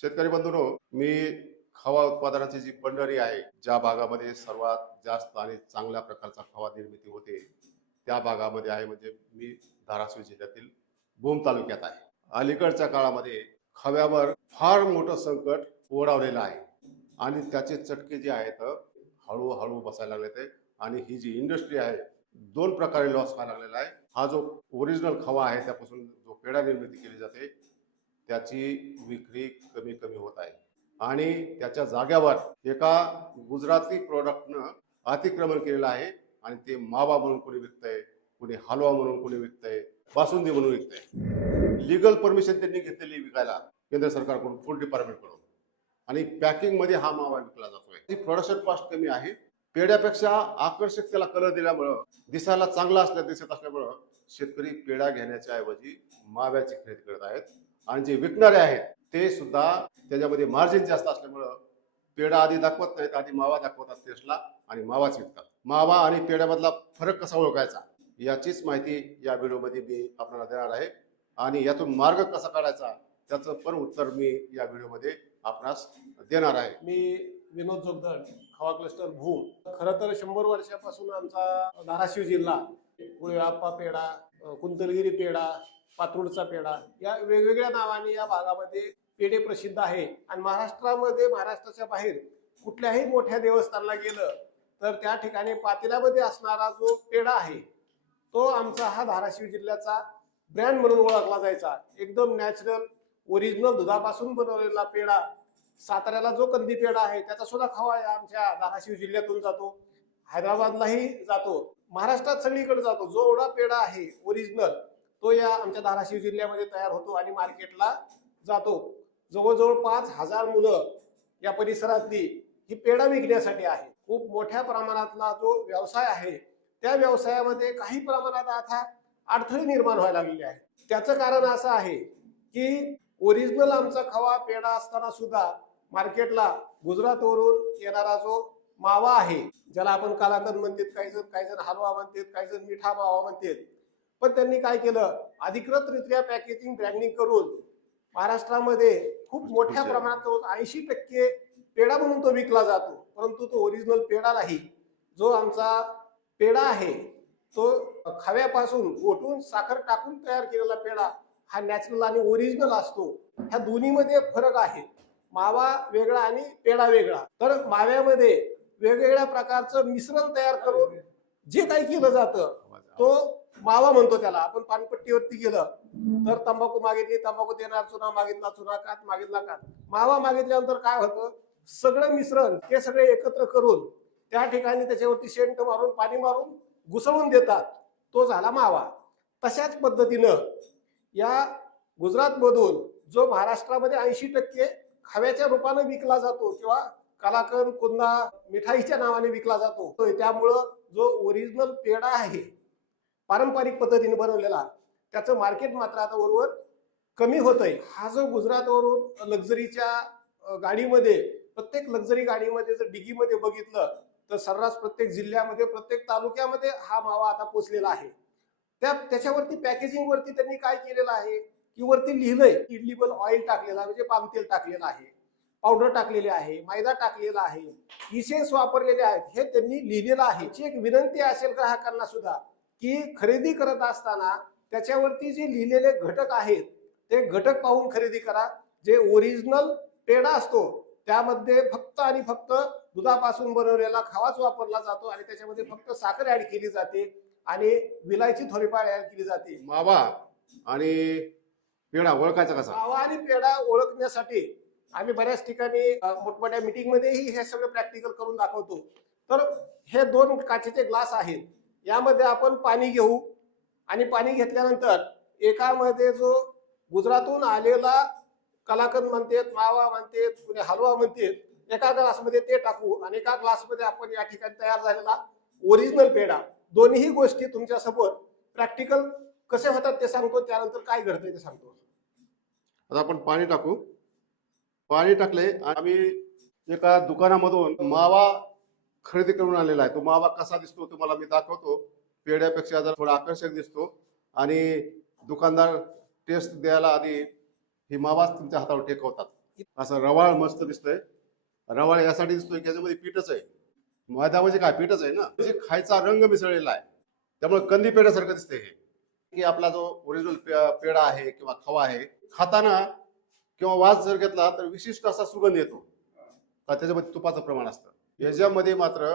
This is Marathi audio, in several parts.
शेतकरी बंधूंनो, मी खवा उत्पादनाची जी पंढरी आहे, ज्या भागामध्ये सर्वात जास्त आणि चांगल्या प्रकारचा खवा निर्मिती होते, त्या भागामध्ये आहे. म्हणजे मी धाराशिव जिल्ह्यातील भूम तालुक्यात आहे. अलीकडच्या काळामध्ये खव्यावर फार मोठं संकट ओढावलेलं आहे आणि त्याचे चटके जे आहेत हळूहळू बसायला लागले. आणि ही जी इंडस्ट्री आहे, दोन प्रकारे लॉस व्हायला लागलेला आहे. हा जो ओरिजिनल खवा आहे, त्यापासून जो पेढा निर्मिती केली जाते, त्याची विक्री कमी कमी होत आहे आणि त्याच्या जाग्यावर एका गुजराती प्रोडक्टनं अतिक्रमण केलेलं आहे आणि ते मावा म्हणून कोणी विकतंय, कोणी हलवा म्हणून कोणी विकतंय, बासुंदी म्हणून विकतंय. लीगल परमिशन त्यांनी घेतलेली विकायला केंद्र सरकारकडून, फूड डिपार्टमेंटकडून, आणि पॅकिंग मध्ये हा मावा विकला जातोय. ती प्रोडक्शन कॉस्ट कमी आहे. पेढ्यापेक्षा आकर्षक त्याला कलर दिल्यामुळं, दिसायला चांगला दिसत असल्यामुळं शेतकरी पेढा घेण्याच्या ऐवजी माव्याची खरेदी करत आहेत. आणि जे विकणारे आहेत ते सुद्धा त्याच्यामध्ये मार्जिन जास्त असल्यामुळं पेढा आधी दाखवत नाहीत, आधी मावा दाखवतात टेस्टला आणि मावाच विकतात. मावा आणि पेढ्यामधला फरक कसा ओळखायचा याचीच माहिती या व्हिडिओमध्ये मी आपल्याला देणार आहे आणि यातून मार्ग कसा काढायचा त्याचं पण उत्तर मी या व्हिडिओमध्ये आपणास देणार आहे. मी विनोद जोगदंड, खवा क्लस्टर भूम. खरं तर 100 वर्षापासून आमचा धाराशिव जिल्हा गुळवेआप्पा पेढा, कुंतलगिरी पेढा, पात्रूडचा पेढा या वेगवेगळ्या नावाने या भागामध्ये पेढे प्रसिद्ध आहे. आणि महाराष्ट्रामध्ये, महाराष्ट्राच्या बाहेर कुठल्याही मोठ्या देवस्थानाला गेलं तर त्या ठिकाणी पातेल्यामध्ये असणारा जो पेढा आहे तो आमचा हा धाराशिव जिल्ह्याचा ब्रँड म्हणून ओळखला जायचा. एकदम नॅचरल ओरिजिनल दुधापासून बनवलेला पेढा. साताऱ्याला जो कंदी पेढा आहे त्याचा सुद्धा खवा आमच्या धाराशिव जिल्ह्यातून जातो, हैदराबादलाही जातो, महाराष्ट्रात सगळीकडे जातो. जो एवढा पेढा आहे ओरिजिनल तो या आमच्या धाराशिव जिल्ह्यामध्ये तयार होतो आणि मार्केटला जातो. जवळजवळ 5,000 मुलं या परिसरातली ही पेढा विकण्यासाठी आहे. खूप मोठ्या प्रमाणातला जो व्यवसाय आहे त्या व्यवसायामध्ये काही प्रमाणात आता अडथळे निर्माण व्हायला लागलेले आहे. त्याचं कारण असं आहे की ओरिजिनल आमचा खवा पेढा असताना सुद्धा मार्केटला गुजरातवरून येणारा जो मावा आहे, ज्याला आपण कालाकंद म्हणतात, काही जण हलवा म्हणतात, काही जण मिठा मावा म्हणतात, पण त्यांनी काय केलं, अधिकृतरित्या पॅकेजिंग ब्रँडिंग करून महाराष्ट्रामध्ये खूप मोठ्या प्रमाणात 80% पेढा म्हणून तो विकला जातो. परंतु तो ओरिजिनल पेढा नाही. जो आमचा पेढा आहे तो खव्यापासून गोठून साखर टाकून तयार केलेला पेढा हा नॅचरल आणि ओरिजिनल असतो. ह्या दोन्हीमध्ये फरक आहे. मावा वेगळा आणि पेढा वेगळा. तर माव्यामध्ये वेगवेगळ्या प्रकारचं मिश्रण तयार करून जे काही केलं जातं तो मावा म्हणतो. त्याला आपण पानपट्टीवरती गेलं तर तंबाखू मागितली तंबाखू देणार, चुना मागितला चुना, कात मागितला कात. मावा मागितल्यानंतर काय होतं, सगळं मिश्रण हे सगळे एकत्र करून त्या ठिकाणी त्याच्यावरती शेंट मारून, पाणी मारून घुसळून देतात. तो झाला मावा. तशाच पद्धतीनं या गुजरातमधून जो महाराष्ट्रामध्ये 80% खव्याच्या रूपाने विकला जातो किंवा कलाकंद, कुंदा, मिठाईच्या नावाने विकला जातो, त्यामुळं जो ओरिजिनल पेढा आहे पारंपरिक पद्धतीने बनवलेला त्याचं मार्केट मात्र आता वरवर कमी होतंय. हा जो गुजरातवरून लक्झरीच्या गाडीमध्ये, प्रत्येक लक्झरी गाडीमध्ये जर डिगीमध्ये बघितलं तर सर्रास प्रत्येक जिल्ह्यामध्ये, प्रत्येक तालुक्यामध्ये हा मावा आता पोचलेला आहे. त्याच्यावरती पॅकेजिंग वरती त्यांनी काय केलेलं आहे की वरती लिहिलंय इडलीबल ऑइल टाकलेला म्हणजे पाम तेल टाकलेलं आहे, पावडर टाकलेली आहे, मैदा टाकलेला आहे, इसेन्स वापरलेले आहेत, हे त्यांनी लिहिलेलं आहे. एक विनंती असेल ग्राहकांना सुद्धा की खरेदी करत असताना त्याच्यावरती जे लिहिलेले घटक आहेत ते घटक पाहून खरेदी करा. जे ओरिजिनल पेढा असतो त्यामध्ये फक्त आणि फक्त दुधापासून बनवलेला खवाच वापरला जातो आणि त्याच्यामध्ये फक्त साखर ऍड केली जाते आणि विलायची थोडीफार ऍड केली जाते. मावा आणि पेढा ओळखायचा कसा? मावा आणि पेढा ओळखण्यासाठी आम्ही बऱ्याच ठिकाणी मोठमोठ्या मीटिंग मध्येही हे सगळं प्रॅक्टिकल करून दाखवतो. तर हे 2 काचेचे ग्लास आहेत, यामध्ये आपण पाणी घेऊ आणि पाणी घेतल्यानंतर एकामध्ये जो गुजरातहून आलेला कलाकंद म्हणतात, मावा म्हणतात, कुणी हलवा म्हणतात, एका ग्लासमध्ये ते टाकू आणि एका ग्लासमध्ये आपण या ठिकाणी तयार झालेला ओरिजिनल पेढा. दोन्ही गोष्टी तुमच्या समोर प्रॅक्टिकल कसे होतात ते सांगतो, त्यानंतर काय घडतंय ते सांगतो. आता आपण पाणी टाकू. पाणी टाकले. आम्ही एका दुकानामधून मावा खरेदी करून आणलेला आहे. तो मावा कसा दिसतो तुम्हाला मी दाखवतो. पेढ्यापेक्षा जरा थोडा आकर्षक दिसतो आणि दुकानदार टेस्ट द्यायला आधी ही मावाच तुमच्या हातावर टेकवतात. असं रवाळ मस्त दिसतंय. रवाळ यासाठी दिसतोय की याच्यामध्ये पीठच आहे. मैदा म्हणजे काय, पीठच आहे ना, म्हणजे खायचा रंग मिसळलेला आहे. त्यामुळे कंदी पेढ्यासारखं दिसतंय हे. की आपला जो ओरिजिनल पेढा आहे किंवा खवा आहे, खाताना किंवा वास जर घेतला तर विशिष्ट असा सुगंध येतो. त्याच्यामध्ये तुपाचं प्रमाण असतं. याच्यामध्ये मात्र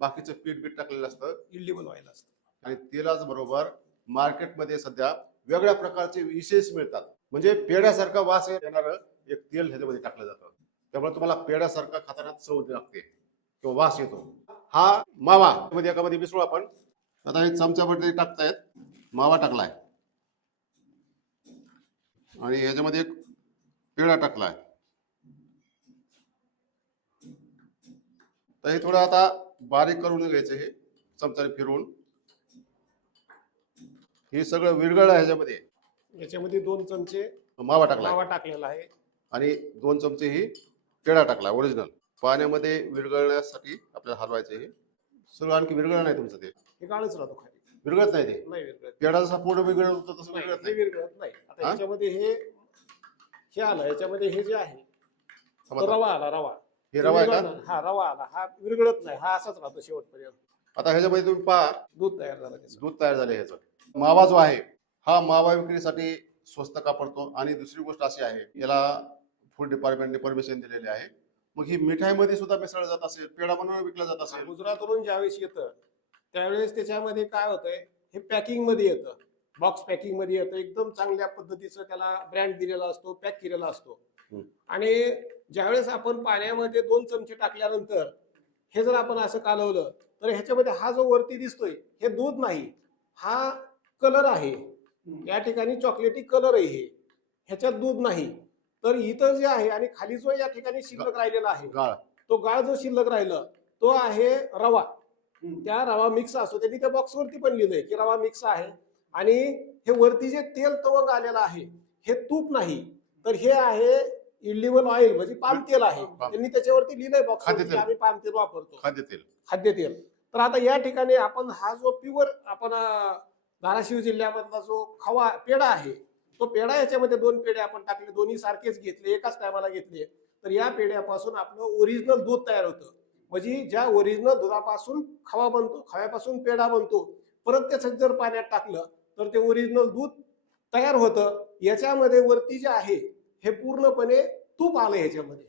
बाकीचं पीठ टाकलेलं असतं, इडली बनवायला असतं. आणि तेलाच बरोबर मार्केटमध्ये सध्या वेगळ्या प्रकारचे विशेष मिळतात. म्हणजे पेढ्यासारखा वास येणारं एक तेल ह्याच्यामध्ये टाकलं जातं. त्यामुळे तुम्हाला पेढ्यासारखा खाताना चव लागते किंवा वास येतो. हा मावा मध्ये एकामध्ये मिसळू आपण. आता एक चमच्याभर ते टाकतायत. मावा टाकलाय आणि ह्याच्यामध्ये एक पेढा टाकलाय. तर हे थोडं आता बारीक करून घ्यायचं, हे चमच्याने फिरवून. हे सगळं विरघळलं ह्याच्यामध्ये. याच्यामध्ये 2 चमचे मावा टाकलाय मावा टाकलेला आहे आणि 2 चमचे ही पेढा टाकला ओरिजिनल. पाण्यामध्ये विरघळण्यासाठी आपल्याला हलवायचं. हे सगळं आणखी विरघळलं नाही तुमचं, ते हे गाळच राहतो खाली, विरघळत नाही. ते नाही विरघळत. पेढा जसा पूर्ण विरघळत होतं तसं नाही, विरघळत हे नाही. विरघळत नाही. आता हा? याच्यामध्ये हे आलं, याच्यामध्ये हे जे आहे तो समजलं? रवा आला, रवा. हे रवा आहे का? हा रवा आला, हा विरघळत नाही, हा असाच राहतो शेवटपर्यंत. आता ह्याच्यामध्ये तुम्ही पहा, दूध तयार झालं त्याचं. दूध तयार झाले. ह्याचं मावा जो आहे, हा मावा विक्रीसाठी स्वस्त का पडतो. आणि दुसरी गोष्ट अशी आहे, याला फूड डिपार्टमेंटने परमिशन दिलेली आहे. मग ही मिठाईमध्ये सुद्धा मिसळलं जात असेल, पेढा म्हणून विकला जात असेल. गुजरातवरून ज्यावेळेस येतं त्यावेळेस त्याच्यामध्ये काय होतंय, हे पॅकिंग मध्ये येतं, बॉक्स पॅकिंग मध्ये येतं. एकदम चांगल्या पद्धतीचं त्याला ब्रँड दिलेला असतो, पॅक केलेला असतो. आणि ज्यावेळेस आपण पाण्यामध्ये 2 चमचे टाकल्यानंतर हे जर आपण असं कालवलं तर ह्याच्यामध्ये हा जो वरती दिसतोय हे दूध नाही, हा कलर आहे. या ठिकाणी चॉकलेटी कलर आहे, हे ह्याच्यात दूध नाही. तर इथं जे आहे आणि खाली जो या ठिकाणी शिल्लक राहिलेला आहे, गाळ. तो गाळ जो शिल्लक राहिलं तो आहे रवा. त्या रवा मिक्स असतो, त्यांनी त्या बॉक्स वरती पण लिहिलंय की रवा मिक्स आहे. आणि हे वरती जे तेल तवंग आलेलं आहे हे तूप नाही, तर हे आहे इडलीवल ऑइल, म्हणजे पाम तेल आहे. त्यांनी त्याच्यावरती लिहिलंय बॉक्स खाद्यतेल. आम्ही पाम तेल वापरतो, खाद्यतेल. खाद्यतेल. तर आता या ठिकाणी आपण हा जो प्युअर आपण धाराशिव जिल्ह्यामधला जो खवा पेढा आहे, तो पेढा याच्यामध्ये 2 पेढे आपण टाकले, दोन्ही सारखेच घेतले, एकाच टायमाला घेतले. तर या पेढ्यापासून आपलं ओरिजिनल दूध तयार होतं. म्हणजे ज्या ओरिजिनल दुधापासून खवा बनतो, खव्यापासून पेढा बनतो, परत त्याचं जर पाण्यात टाकलं तर ते ओरिजिनल दूध तयार होतं. याच्यामध्ये वरती जे आहे हे पूर्णपणे तूप आलं, ह्याच्यामध्ये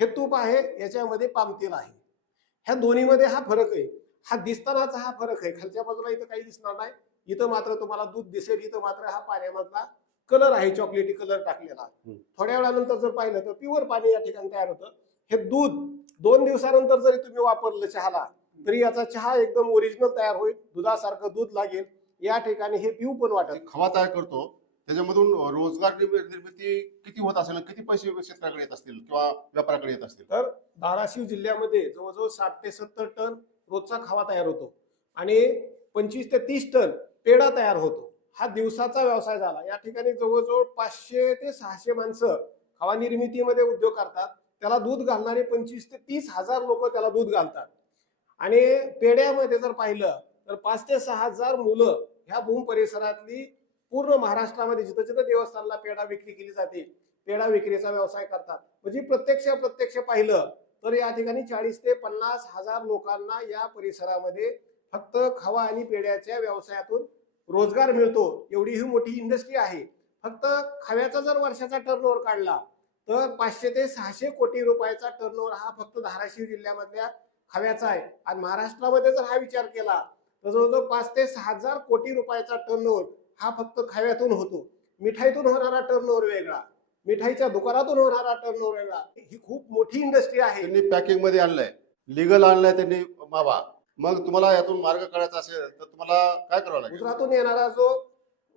हे तूप आहे, याच्यामध्ये पामतेल आहे. ह्या दोन्हीमध्ये हा फरक आहे. हा दिसतानाचा हा फरक आहे. खालच्या बाजूला इथं काही दिसणार नाही, इथं मात्र तुम्हाला दूध दिसेल. इथं मात्र हा पाण्यामधला कलर आहे, चॉकलेटी कलर टाकलेला. थोड्या वेळानंतर जर पाहिलं तर प्युअर पाणी या ठिकाणी तयार होतं. हे दूध 2 दिवसानंतर जरी तुम्ही वापरलं चहाला तरी याचा चहा एकदम ओरिजिनल तयार होईल, दुधासारखं दूध लागेल. या ठिकाणी हे पिऊ पण वाटत. खवा तयार करतो त्याच्यामधून रोजगार निर्मिती किती होत असेल, किती पैसे शेतकऱ्याकडे येत असतील किंवा व्यापाऱ्याकडे येत असतील? तर धाराशिव जिल्ह्यामध्ये जवळजवळ 60 ते 70 टन रोजचा खवा तयार होतो आणि 25 ते 30 टन पेढा तयार होतो. हा दिवसाचा व्यवसाय झाला. या ठिकाणी जवळजवळ 500 ते 600 माणसं खवा निर्मितीमध्ये उद्योग करतात. त्याला दूध घालणारे 25 ते 30 हजार लोक त्याला दूध घालतात. आणि पेढ्यामध्ये जर पाहिलं तर 5 ते 6 हजार मुलं ह्या भूम परिसरातली पूर्ण महाराष्ट्रामध्ये जिथं जिथं देवस्थानला पेढा विक्री केली जाते, पेढा विक्रीचा व्यवसाय करतात. म्हणजे प्रत्यक्ष पाहिलं तर या ठिकाणी 40 ते 50 हजार लोकांना या परिसरामध्ये फक्त खवा आणि पेढ्याच्या व्यवसायातून रोजगार मिळतो. एवढी ही मोठी इंडस्ट्री आहे. फक्त खव्याचा जर वर्षाचा टर्नओव्हर काढला तर 500 ते 600 कोटी रुपयाचा टर्नओव्हर हा फक्त धाराशिव जिल्ह्यामधल्या खव्याचा आहे. आणि महाराष्ट्रामध्ये जर हा विचार केला तर जवळजवळ 5 ते 6 हजार कोटी रुपयाचा टर्नओव्हर हा फक्त खव्यातून होतो. मिठाईतून होणारा टर्नओव्हर वेगळा, मिठाईच्या दुकानातून होणारा टर्नओव्हर वेगळा. ही खूप मोठी इंडस्ट्री आहे. त्यांनी पॅकिंग मध्ये आणलंय, लिगल आणलंय त्यांनी मावा. मग तुम्हाला यातून मार्ग काढायचा असेल तर तुम्हाला काय करावं लागेल? गुजरातून येणारा जो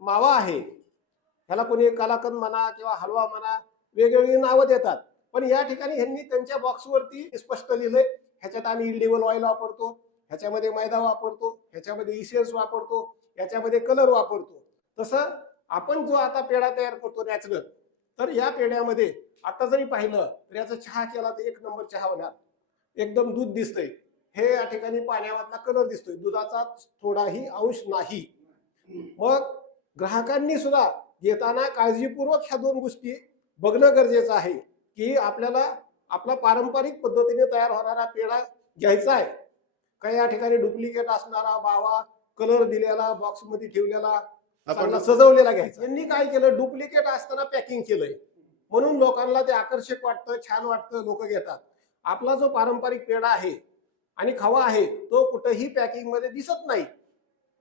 मावा आहे ह्याला कोणी कालाकंद म्हणा किंवा हलवा म्हणा, वेगवेगळी नावं देतात. पण या ठिकाणी ह्यांनी त्यांच्या बॉक्सवरती स्पष्ट लिहिलंय, ह्याच्यात आम्ही इल्डिवल ऑइल वापरतो, ह्याच्यामध्ये मैदा वापरतो, ह्याच्यामध्ये इसेन्स वापरतो, ह्याच्यामध्ये कलर वापरतो. तसं आपण जो आता पेढा तयार करतो नॅचरल, तर या पेढ्यामध्ये आता जरी पाहिलं तर याचा चहा केला तर 1 नंबर चहा होणार. एकदम दूध दिसतंय, हे या ठिकाणी पाण्यामधला कलर दिसतोय, दुधाचा थोडाही अंश नाही. मग ग्राहकांनी सुद्धा घेताना काळजीपूर्वक ह्या 2 गोष्टी बघणं गरजेचं आहे. की आपल्याला आपला पारंपरिक पद्धतीने तयार होणारा पेढा घ्यायचा आहे का या ठिकाणी डुप्लिकेट असणारा बावा कलर दिलेला बॉक्समध्ये ठेवलेला चांगला सजवलेला घ्यायचा. यांनी काय केलं, डुप्लिकेट असताना पॅकिंग केलंय म्हणून लोकांना ते आकर्षक वाटतं, छान वाटतं, लोक घेतात. आपला जो पारंपरिक पेढा आहे आणि खवा आहे तो कुठेही पॅकिंग मध्ये दिसत नाही.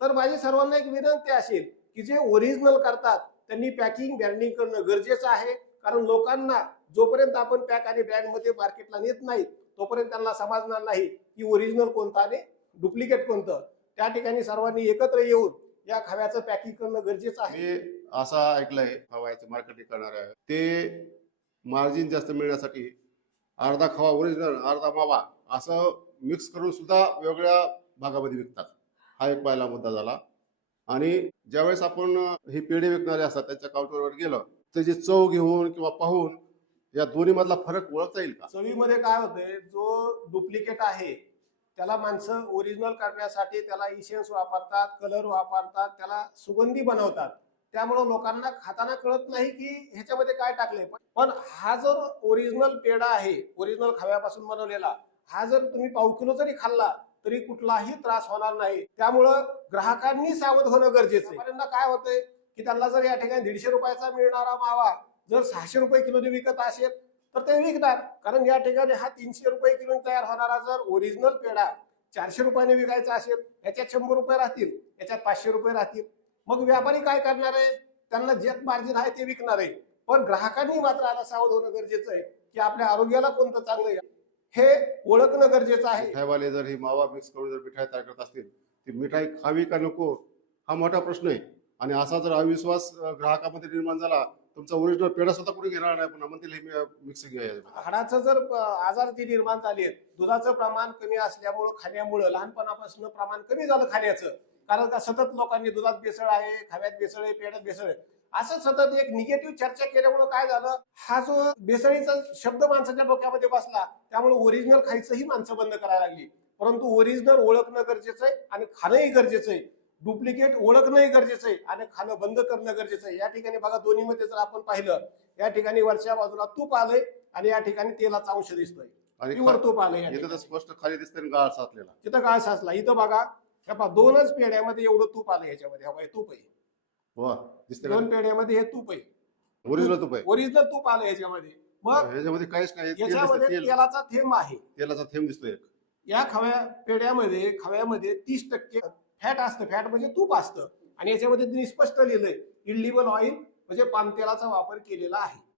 तर माझी सर्वांना एक विनंती असेल की जे ओरिजिनल करतात त्यांनी पॅकिंग ब्रँडिंग करणं गरजेचं आहे. कारण लोकांना जोपर्यंत आपण पॅक आणि ब्रँड मध्ये मार्केटला नेत नाही तोपर्यंत त्यांना समजणार नाही की ओरिजिनल कोणतं आणि डुप्लिकेट कोणतं. त्या ठिकाणी सर्वांनी एकत्र येऊन या खव्याचं पॅकिंग करणं गरजेचं आहे. मी असं ऐकलंय खव्याचं मार्केटिंग करणार आहे ते मार्जिन जास्त मिळण्यासाठी अर्धा खवा ओरिजिनल अर्धा मावा असं मिक्स करून सुद्धा वेगळ्या भागामध्ये विकतात. हा एक पहिला मुद्दा झाला. आणि ज्यावेळेस आपण ही पेढे विकणारे असतात त्यांच्या काउंटरवर गेलं त्याची चव घेऊन किंवा पाहून या दोन्ही मधला फरक ओळखता येईल का? चवीमध्ये काय होतंय, जो डुप्लिकेट आहे त्याला माणसं ओरिजिनल करण्यासाठी त्याला इसेन्स वापरतात, कलर वापरतात, त्याला सुगंधी बनवतात. त्यामुळे लोकांना खाताना कळत नाही की ह्याच्यामध्ये काय टाकलंय. पण हा जर ओरिजिनल पेढा आहे, ओरिजिनल खव्यापासून बनवलेला, हा जर तुम्ही पाव किलो जरी खाल्ला तरी कुठलाही त्रास होणार नाही. त्यामुळं ग्राहकांनी सावध होणं गरजेचं आहे. कारण काय होतंय की त्यांना जर या ठिकाणी 150 रुपयाचा मिळणारा मावा जर 600 रुपये किलोने विकत असेल तर ते विकणार. कारण या ठिकाणी हा 300 रुपये किलो तयार होणारा जर ओरिजिनल पेढा 400 रुपयाने विकायचा असेल, याच्यात 100 रुपये राहतील, याच्यात 500 रुपये राहतील. मग व्यापारी काय करणार आहे, त्यांना जे मार्जिन आहे ते विकणार आहे. पण ग्राहकांनी मात्र आता सावध होणं गरजेचं आहे की आपल्या आरोग्याला कोणतं चांगलं आहे हे ओळखणं गरजेचं आहे. मिठाईवाले जर ही मावा मिक्स करून जर मिठाई तयार करत असतील ती मिठाई खावी का नको हा मोठा प्रश्न आहे. आणि असा जर अविश्वास ग्राहकामध्ये निर्माण झाला तुमचा ओरिजिनल पेढा स्वतः कोणी घेणार नाही, पुन्हा म्हणतील हे मिक्सिंग आहे. हाडाचं जर आजार जे निर्माण झाले, दुधाचं प्रमाण कमी असल्यामुळं खाण्यामुळं लहानपणापासून प्रमाण कमी झालं खाण्याचं. कारण का सतत लोकांनी दुधात भेसळ आहे, खव्यात भेसळ आहे, पेढ्यात भेसळ आहे असं सतत एक निगेटिव्ह चर्चा केल्यामुळे काय झालं, हा जो भेसळीचा शब्द माणसाच्या डोक्यामध्ये बसला. त्यामुळे ओरिजिनल खायचंही माणसं बंद करायला लागली. परंतु ओरिजिनल ओळखणं गरजेचं आहे आणि खाणंही गरजेचं आहे. डुप्लिकेट ओळखणंही गरजेचं आहे आणि खाणं बंद करणं गरजेचं आहे. या ठिकाणी बघा दोन्हीमध्ये जर आपण पाहिलं, या ठिकाणी वरच्या बाजूला तूप आलंय आणि या ठिकाणी तेलाचा अंश दिसतोय. आणि प्युअर तूप आलंय. इथं तर स्पष्ट खाली दिसतंय गाळ साचलेला. तिथं काय साचला, इथं बघा हे पहा दोनच पेढ्यामध्ये एवढं तूप आलं. ह्याच्यामध्ये हवं तूप आहे, वा दिसतंय दोन पेढ्यामध्ये हे तूप आहे, ओरिजिनल तूप आहे. ओरिजिनल तूप आलं ह्याच्यामध्ये. मग ह्याच्यामध्ये काहीच नाही, तेल याच्यामध्ये दिसतंय, तेल तेलाचा थेंब आहे. तेलाचा थेंब दिसतोय. या खव्यामध्ये 30% फॅट असतं. फॅट म्हणजे तूप असतं आणि याच्यामध्ये स्पष्ट लिहिलंय इडलिबल ऑइल म्हणजे पाम तेलाचा वापर केलेला आहे.